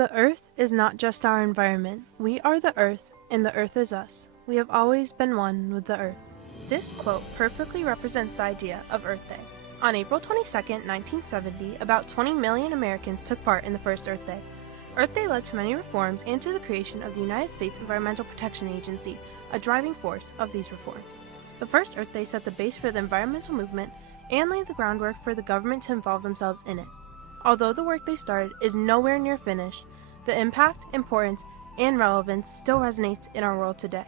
The Earth is not just our environment. We are the Earth, and the Earth is us. We have always been one with the Earth. This quote perfectly represents the idea of Earth Day. On April 22, 1970, about 20 million Americans took part in the first Earth Day. Earth Day led to many reforms and to the creation of the United States Environmental Protection Agency, a driving force of these reforms. The first Earth Day set the base for the environmental movement and laid the groundwork for the government to involve themselves in it. Although the work they started is nowhere near finished, the impact, importance, and relevance still resonates in our world today.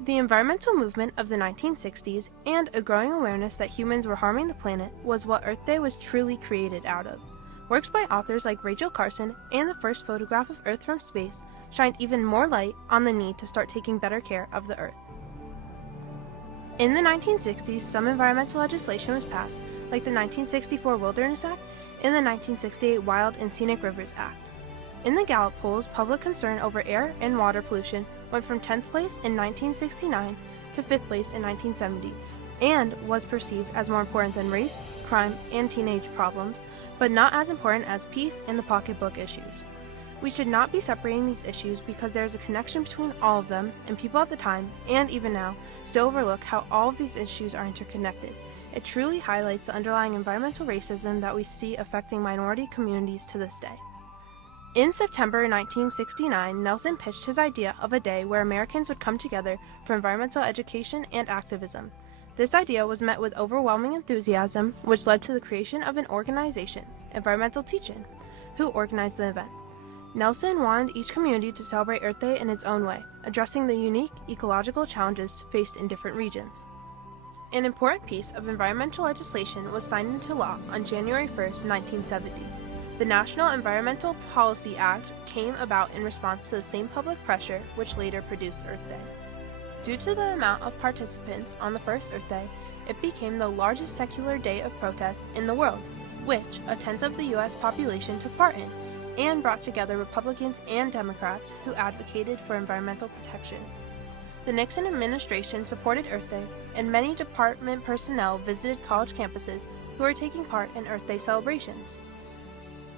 The environmental movement of the 1960s and a growing awareness that humans were harming the planet was what Earth Day was truly created out of. Works by authors like Rachel Carson and the first photograph of Earth from space shined even more light on the need to start taking better care of the Earth. In the 1960s, some environmental legislation was passed, like the 1964 Wilderness Act and the 1968 Wild and Scenic Rivers Act. In the Gallup polls, public concern over air and water pollution went from 10th place in 1969 to 5th place in 1970, and was perceived as more important than race, crime, and teenage problems, but not as important as peace and the pocketbook issues. We should not be separating these issues because there is a connection between all of them, and people at the time, and even now, still overlook how all of these issues are interconnected. It truly highlights the underlying environmental racism that we see affecting minority communities to this day. In September 1969, Nelson pitched his idea of a day where Americans would come together for environmental education and activism. This idea was met with overwhelming enthusiasm, which led to the creation of an organization, Environmental Teach-In, who organized the event. Nelson wanted each community to celebrate Earth Day in its own way, addressing the unique ecological challenges faced in different regions. An important piece of environmental legislation was signed into law on January 1, 1970. The National Environmental Policy Act came about in response to the same public pressure which later produced Earth Day. Due to the amount of participants on the first Earth Day, it became the largest secular day of protest in the world, which a tenth of the U.S. population took part in, and brought together Republicans and Democrats who advocated for environmental protection. The Nixon administration supported Earth Day, and many department personnel visited college campuses who were taking part in Earth Day celebrations.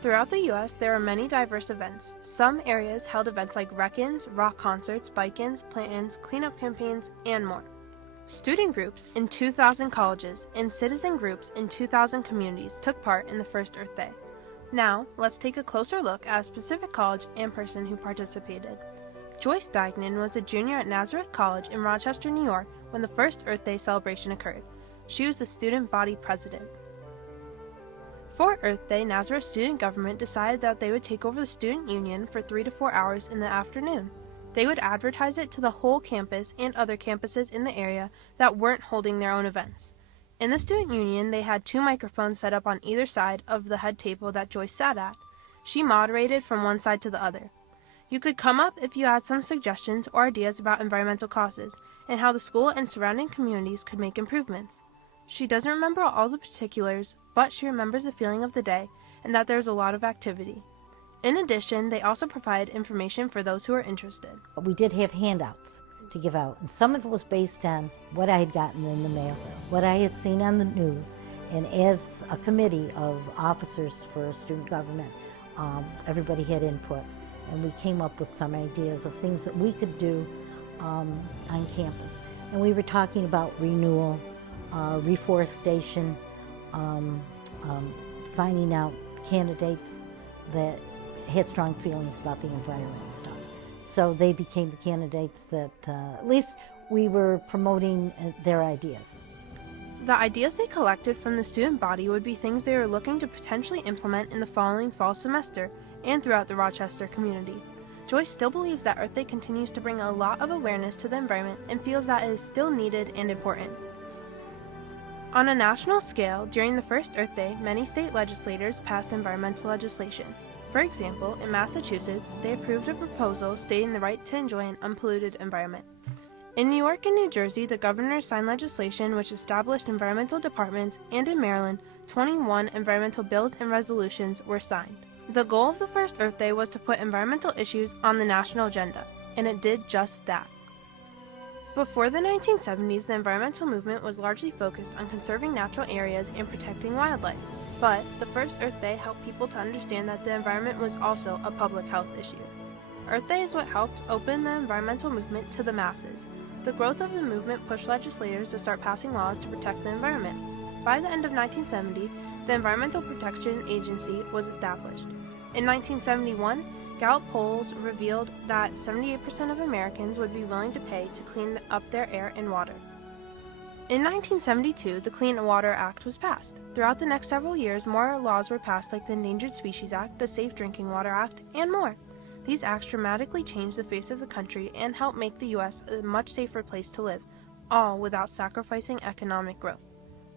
Throughout the U.S., there are many diverse events. Some areas held events like rec-ins, rock concerts, bike-ins, plant-ins, cleanup campaigns, and more. Student groups in 2,000 colleges and citizen groups in 2,000 communities took part in the first Earth Day. Now, let's take a closer look at a specific college and person who participated. Joyce Diagnan was a junior at Nazareth College in Rochester, New York, when the first Earth Day celebration occurred. She was the student body president. For Earth Day, Nazareth student government decided that they would take over the student union for 3 to 4 hours in the afternoon. They would advertise it to the whole campus and other campuses in the area that weren't holding their own events. In the student union, they had 2 microphones set up on either side of the head table that Joyce sat at. She moderated from one side to the other. You could come up if you had some suggestions or ideas about environmental causes and how the school and surrounding communities could make improvements. She doesn't remember all the particulars, but she remembers the feeling of the day and that there's a lot of activity. In addition, they also provide information for those who are interested. We did have handouts to give out, and some of it was based on what I had gotten in the mail, what I had seen on the news, and as a committee of officers for student government, everybody had input, and we came up with some ideas of things that we could do on campus. And we were talking about renewal, reforestation, finding out candidates that had strong feelings about the environment and stuff. So they became the candidates that at least we were promoting their ideas. The ideas they collected from the student body would be things they were looking to potentially implement in the following fall semester and throughout the Rochester community. Joyce still believes that Earth Day continues to bring a lot of awareness to the environment and feels that it is still needed and important. On a national scale, during the first Earth Day, many state legislators passed environmental legislation. For example, in Massachusetts, they approved a proposal stating the right to enjoy an unpolluted environment. In New York and New Jersey, the governors signed legislation which established environmental departments, and in Maryland, 21 environmental bills and resolutions were signed. The goal of the first Earth Day was to put environmental issues on the national agenda, and it did just that. Before the 1970s, the environmental movement was largely focused on conserving natural areas and protecting wildlife. But the first Earth Day helped people to understand that the environment was also a public health issue. Earth Day is what helped open the environmental movement to the masses. The growth of the movement pushed legislators to start passing laws to protect the environment. By the end of 1970, the Environmental Protection Agency was established. In 1971, Gallup polls revealed that 78% of Americans would be willing to pay to clean up their air and water. In 1972, the Clean Water Act was passed. Throughout the next several years, more laws were passed like the Endangered Species Act, the Safe Drinking Water Act, and more. These acts dramatically changed the face of the country and helped make the U.S. a much safer place to live, all without sacrificing economic growth.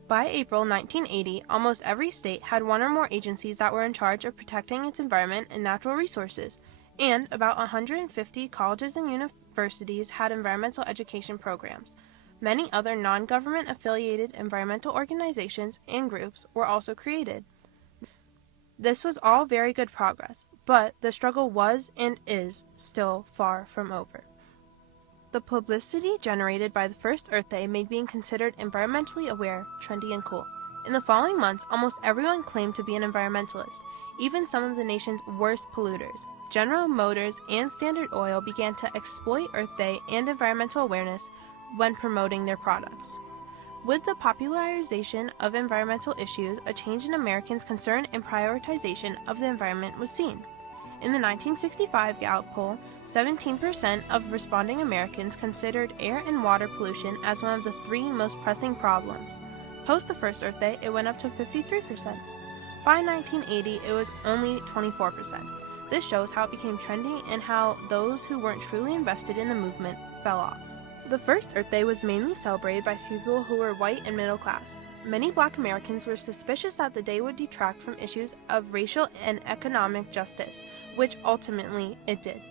By April 1980, almost every state had one or more agencies that were in charge of protecting its environment and natural resources, and about 150 colleges and universities had environmental education programs. Many other non-government affiliated environmental organizations and groups were also created. This was all very good progress, but the struggle was and is still far from over. The publicity generated by the first Earth Day made being considered environmentally aware trendy and cool. In the following months, almost everyone claimed to be an environmentalist, even some of the nation's worst polluters. General Motors and Standard Oil began to exploit Earth Day and environmental awareness when promoting their products. With the popularization of environmental issues, a change in Americans' concern and prioritization of the environment was seen. In the 1965 Gallup poll, 17% of responding Americans considered air and water pollution as one of the 3 most pressing problems. Post the first Earth Day, it went up to 53%. By 1980, it was only 24%. This shows how it became trendy and how those who weren't truly invested in the movement fell off. The first Earth Day was mainly celebrated by people who were white and middle class. Many Black Americans were suspicious that the day would detract from issues of racial and economic justice, which ultimately it did.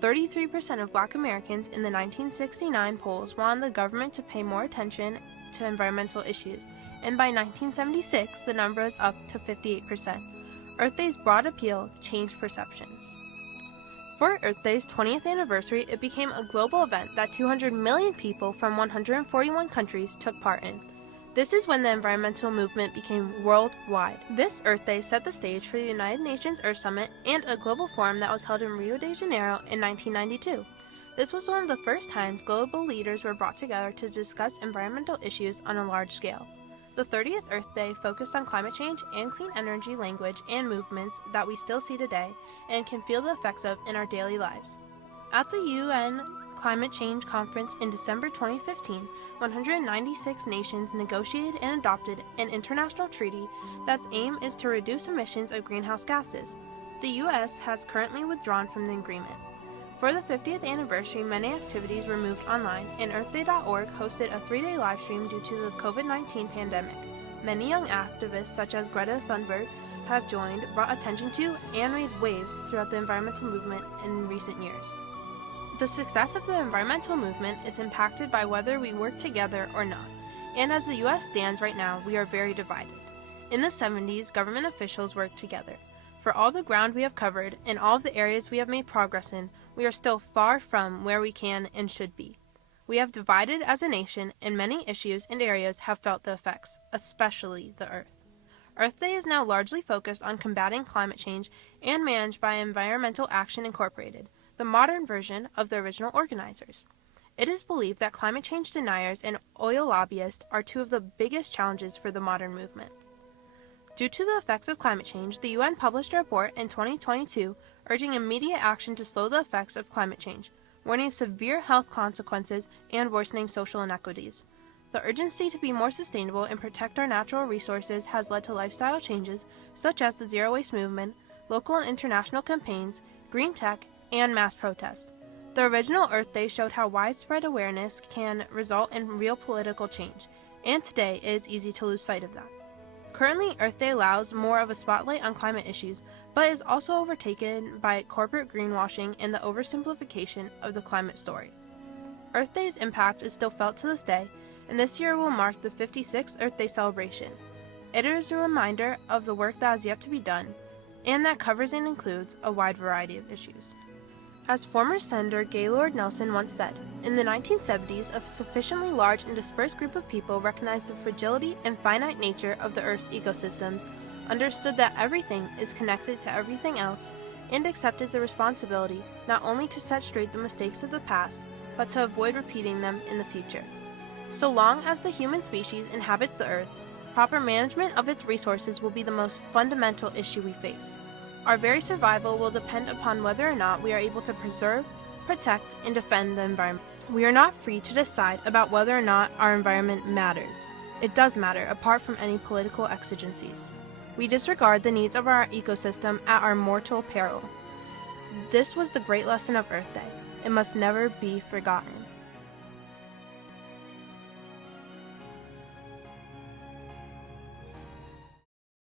33% of Black Americans in the 1969 polls wanted the government to pay more attention to environmental issues, and by 1976 the number is up to 58%. Earth Day's broad appeal changed perceptions. For Earth Day's 20th anniversary, it became a global event that 200 million people from 141 countries took part in. This is when the environmental movement became worldwide. This Earth Day set the stage for the United Nations Earth Summit and a global forum that was held in Rio de Janeiro in 1992. This was one of the first times global leaders were brought together to discuss environmental issues on a large scale. The 30th Earth Day focused on climate change and clean energy language and movements that we still see today and can feel the effects of in our daily lives. At the UN Climate Change Conference in December 2015, 196 nations negotiated and adopted an international treaty that's aim is to reduce emissions of greenhouse gases. The U.S. has currently withdrawn from the agreement. For the 50th anniversary, many activities were moved online, and EarthDay.org hosted a 3-day live stream due to the COVID-19 pandemic. Many young activists, such as Greta Thunberg, have joined, brought attention to, and made waves throughout the environmental movement in recent years. The success of the environmental movement is impacted by whether we work together or not, and as the U.S. stands right now, we are very divided. In the 70s, government officials worked together. For all the ground we have covered and all of the areas we have made progress in, we are still far from where we can and should be. We have divided as a nation, and many issues and areas have felt the effects, especially the Earth. Earth Day is now largely focused on combating climate change and managed by Environmental Action Incorporated, the modern version of the original organizers. It is believed that climate change deniers and oil lobbyists are 2 of the biggest challenges for the modern movement. Due to the effects of climate change, the UN published a report in 2022 urging immediate action to slow the effects of climate change, warning of severe health consequences and worsening social inequities. The urgency to be more sustainable and protect our natural resources has led to lifestyle changes such as the Zero Waste movement, local and international campaigns, green tech, and mass protest. The original Earth Day showed how widespread awareness can result in real political change, and today it is easy to lose sight of that. Currently, Earth Day allows more of a spotlight on climate issues, but is also overtaken by corporate greenwashing and the oversimplification of the climate story. Earth Day's impact is still felt to this day, and this year will mark the 56th Earth Day celebration. It is a reminder of the work that has yet to be done, and that covers and includes a wide variety of issues. As former Senator Gaylord Nelson once said, in the 1970s, a sufficiently large and dispersed group of people recognized the fragility and finite nature of the Earth's ecosystems, understood that everything is connected to everything else, and accepted the responsibility not only to set straight the mistakes of the past, but to avoid repeating them in the future. So long as the human species inhabits the Earth, proper management of its resources will be the most fundamental issue we face. Our very survival will depend upon whether or not we are able to preserve, protect, and defend the environment. We are not free to decide about whether or not our environment matters. It does matter, apart from any political exigencies. We disregard the needs of our ecosystem at our mortal peril. This was the great lesson of Earth Day. It must never be forgotten.